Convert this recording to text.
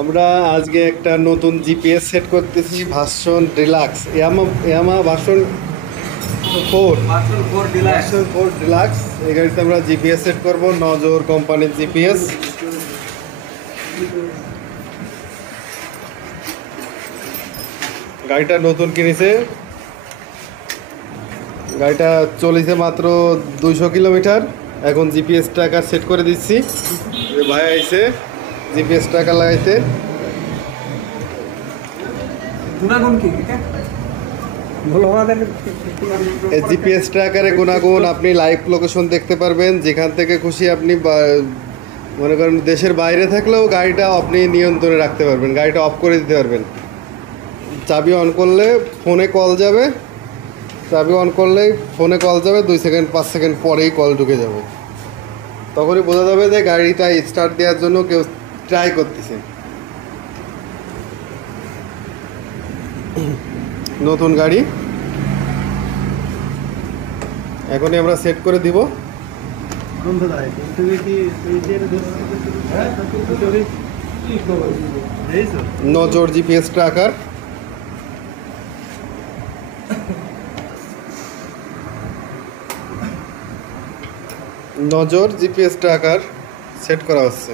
আমরা আজকে একটা নতুন জিপিএস সেট করতেছি, ভার্সন ডিলাক্স, ইয়ামা ভার্সন 4 ভার্সন 4 ডিলাক্স। এই গাড়িতে আমরা জিপিএস সেট করব, নজর কোম্পানির জিপিএস। গাড়িটা নতুন কিনেছে, গাড়িটা চলেছে মাত্র 200 কিলোমিটার। এখন জিপিএস ট্র্যাকার সেট করে দিচ্ছি। ভাই আইছে জিপিএস ট্র্যাকার লাগাইতে। এই জিপিএস ট্র্যাকারে গুণাগুণ, আপনি লাইভ লোকেশন দেখতে পারবেন, যেখান থেকে খুশি আপনি মনে করেন দেশের বাইরে থাকলেও গাড়িটা আপনি নিয়ন্ত্রণে রাখতে পারবেন, গাড়িটা অফ করে দিতে পারবেন। চাবি অন করলে ফোনে কল যাবে, চাবি অন করলেই ফোনে কল যাবে, 2 সেকেন্ড 5 সেকেন্ড পরেই কল ঢুকে যাবে। তখনই বোঝা যাবে যে গাড়িটা স্টার্ট দেওয়ার জন্য কেউ ট্রাই করতেছে। নতুন গাড়ি এখনই আমরা সেট করে দিব। নজর জিপিএস ট্র্যাকার, নজর জিপিএস ট্র্যাকার সেট করা হচ্ছে।